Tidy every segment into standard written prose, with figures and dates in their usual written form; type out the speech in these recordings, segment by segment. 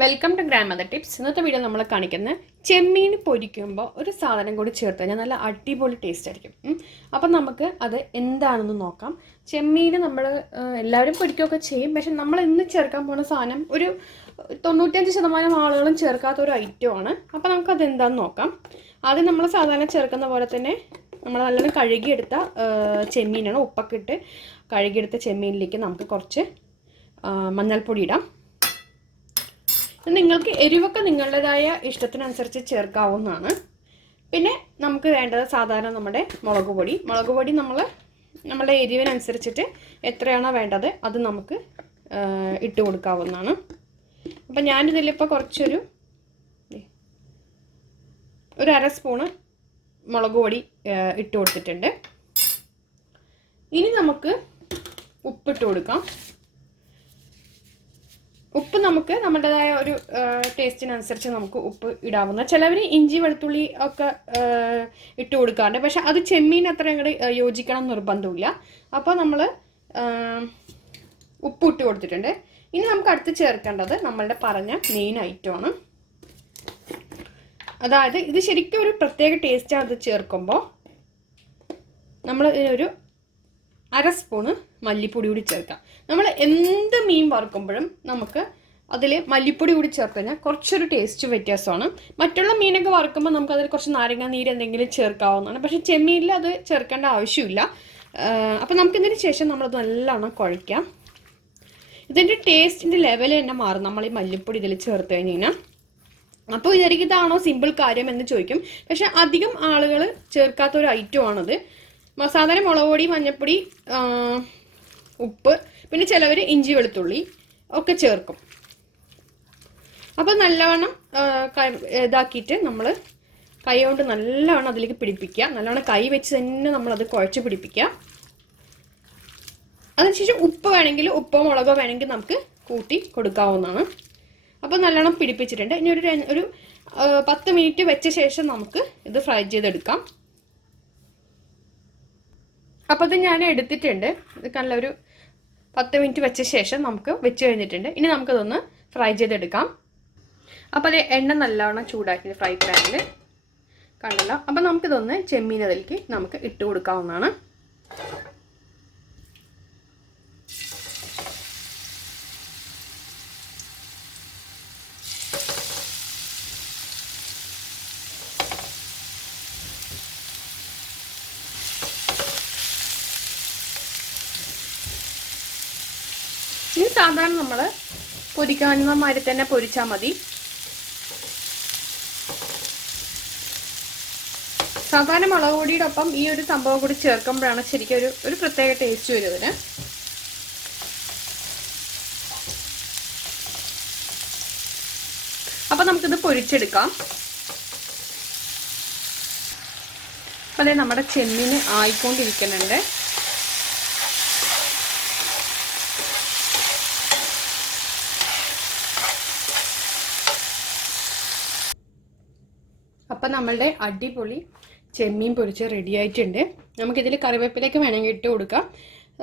Welcome to grandmother tips. ഇന്നത്തെ video നമ്മൾ കാണിക്കുന്നത് ചെമ്മീൻ പൊരിക്കുമ്പോൾ ഒരു സാധനം കൂടി ചേർത്ത് കഴിഞ്ഞാൽ നല്ല അടിപൊളി ടേസ്റ്റ് ആയിരിക്കും. അപ്പം നമുക്ക് അത് എന്താണെന്ന് നോക്കാം. ചെമ്മീൻ നമ്മൾ എല്ലാവരും പൊരിക്കുകയൊക്കെ ചെയ്യും, പക്ഷെ നമ്മൾ ഇന്ന് ചേർക്കാൻ പോകുന്ന സാധനം ഒരു 95% ആളുകളും ചേർക്കാത്ത ഒരു ഐറ്റമാണ്. അപ്പം നമുക്കത് എന്താണെന്ന് നോക്കാം. ആദ്യം നമ്മൾ സാധാരണ ചേർക്കുന്ന പോലെ തന്നെ നമ്മൾ നല്ലോണം കഴുകിയെടുത്ത ചെമ്മീനാണ്. ഉപ്പൊക്കെ ഇട്ട് കഴുകിയെടുത്ത ചെമ്മീനിലേക്ക് നമുക്ക് കുറച്ച് മഞ്ഞൾപ്പൊടി ഇടാം. നിങ്ങൾക്ക് എരിവൊക്കെ നിങ്ങളുടേതായ ഇഷ്ടത്തിനനുസരിച്ച് ചേർക്കാവുന്നതാണ്. പിന്നെ നമുക്ക് വേണ്ടത് സാധാരണ നമ്മുടെ മുളക് പൊടി നമ്മളുടെ എരിവിനനുസരിച്ചിട്ട് എത്രയാണോ വേണ്ടത് അത് നമുക്ക് ഇട്ട് കൊടുക്കാവുന്നതാണ്. അപ്പം ഞാനിതിലിപ്പോൾ കുറച്ചൊരു അര സ്പൂണ് മുളക് പൊടി ഇട്ട് കൊടുത്തിട്ടുണ്ട്. ഇനി നമുക്ക് ഉപ്പിട്ട് കൊടുക്കാം. ഉപ്പ് നമുക്ക് നമ്മുടേതായ ഒരു ടേസ്റ്റിനനുസരിച്ച് നമുക്ക് ഉപ്പ് ഇടാവുന്ന. ചിലവർ ഇഞ്ചി വെളുത്തുള്ളി ഒക്കെ ഇട്ട് കൊടുക്കാറുണ്ട്, പക്ഷെ അത് ചെമ്മീൻ അത്ര അങ്ങോട്ട് യോജിക്കണം നിർബന്ധമില്ല. അപ്പോൾ നമ്മൾ ഉപ്പ് ഇട്ട് കൊടുത്തിട്ടുണ്ട്. ഇനി നമുക്ക് അടുത്ത് ചേർക്കേണ്ടത് നമ്മളുടെ പറഞ്ഞ മെയിൻ ഐറ്റമാണ്. അതായത് ഇത് ശരിക്കും ഒരു പ്രത്യേക ടേസ്റ്റാണ്. അത് ചേർക്കുമ്പോൾ നമ്മൾ ഇതിനൊരു അര സ്പൂണ് മല്ലിപ്പൊടി കൂടി ചേർക്കാം. നമ്മൾ എന്ത് മീൻ വറുക്കുമ്പോഴും നമുക്ക് അതിൽ മല്ലിപ്പൊടി കൂടി ചേർത്ത് കഴിഞ്ഞാൽ കുറച്ചൊരു ടേസ്റ്റ് വ്യത്യാസമാണ്. മറ്റുള്ള മീനൊക്കെ വറുക്കുമ്പോൾ നമുക്ക് അതിൽ കുറച്ച് നാരങ്ങ നീര് എന്തെങ്കിലും ചേർക്കാവുന്നതാണ്, പക്ഷേ ചെമ്മീനിൽ അത് ചേർക്കേണ്ട ആവശ്യമില്ല. അപ്പോൾ നമുക്കിതിന് ശേഷം നമ്മളത് നല്ലോണം കുഴയ്ക്കാം. ഇതിൻ്റെ ടേസ്റ്റിൻ്റെ ലെവൽ തന്നെ മാറും നമ്മൾ ഈ മല്ലിപ്പൊടി ഇതിൽ ചേർത്ത് കഴിഞ്ഞ് കഴിഞ്ഞാൽ. അപ്പോൾ വിചാരിക്കും ഇതാണോ സിമ്പിൾ കാര്യം എന്ന് ചോദിക്കും, പക്ഷെ അധികം ആളുകൾ ചേർക്കാത്ത ഒരു ഐറ്റമാണത്. സാധാരണ മുളക് പൊടി, മഞ്ഞൾപ്പൊടി, ഉപ്പ്, പിന്നെ ചിലവർ ഇഞ്ചി വെളുത്തുള്ളി ഒക്കെ ചേർക്കും. അപ്പോൾ നല്ലവണ്ണം ഇതാക്കിയിട്ട് നമ്മൾ കൈ കൊണ്ട് നല്ലവണ്ണം അതിലേക്ക് പിടിപ്പിക്കുക. നല്ലവണ്ണം കൈ വെച്ച് തന്നെ നമ്മളത് കുഴച്ച് പിടിപ്പിക്കുക. അതിനുശേഷം ഉപ്പ് വേണമെങ്കിൽ ഉപ്പോ മുളകോ വേണമെങ്കിൽ നമുക്ക് കൂട്ടി കൊടുക്കാവുന്നതാണ്. അപ്പോൾ നല്ലോണം പിടിപ്പിച്ചിട്ടുണ്ട്. ഇനി ഒരു 10 മിനിറ്റ് വെച്ച ശേഷം നമുക്ക് ഇത് ഫ്രൈ ചെയ്തെടുക്കാം. അപ്പോൾ ഇത് ഞാൻ എടുത്തിട്ടുണ്ട്. ഇത് നല്ലൊരു 10 മിനിറ്റ് വെച്ച ശേഷം നമുക്ക് വെച്ച് കഴിഞ്ഞിട്ടുണ്ട്. ഇനി നമുക്കതൊന്ന് ഫ്രൈ ചെയ്തെടുക്കാം. അപ്പോൾ അത് എണ്ണ നല്ലവണ്ണം ചൂടാക്കി ഫ്രൈ പാനിൽ കണ്ടല്ലോ. അപ്പോൾ നമുക്കിതൊന്ന് ചെമ്മീൻ അതിലേക്ക് നമുക്ക് ഇട്ട് കൊടുക്കാവുന്നതാണ്. ഇനി സാധാരണ നമ്മൾ പൊരിക്കാവുന്ന മാതിരി തന്നെ പൊരിച്ചാൽ മതി. സാധാരണ മുളക് പൊടിയുടെ ഒപ്പം ഈ ഒരു സംഭവം കൂടി ചേർക്കുമ്പോഴാണ് ശരിക്കും ഒരു പ്രത്യേക ടേസ്റ്റ് വരും ഇതിന്. അപ്പം നമുക്കിത് പൊരിച്ചെടുക്കാം. അപ്പം അതെ നമ്മുടെ ചെമ്മീന് ആയിക്കൊണ്ടിരിക്കുന്നുണ്ട്. അപ്പം നമ്മളുടെ അടിപൊളി ചെമ്മീൻ പൊരിച്ച് റെഡി ആയിട്ടുണ്ട്. നമുക്കിതിൽ കറിവേപ്പിലേക്ക് വേണമെങ്കിൽ ഇട്ട് കൊടുക്കാം.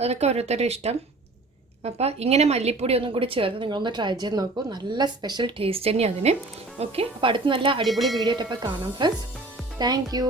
അതൊക്കെ ഓരോരുത്തരുടെ ഇഷ്ടം. അപ്പോൾ ഇങ്ങനെ മല്ലിപ്പൊടി ഒന്നും കൂടി ചേർത്ത് നിങ്ങളൊന്ന് ട്രൈ ചെയ്ത് നോക്കൂ. നല്ല സ്പെഷ്യൽ ടേസ്റ്റ് തന്നെയാണ് അതിന്. ഓക്കെ, അപ്പോൾ അടുത്ത് നല്ല അടിപൊളി വീഡിയോ ആയിട്ടപ്പോൾ കാണാം ഫ്രണ്ട്സ്. Thank you.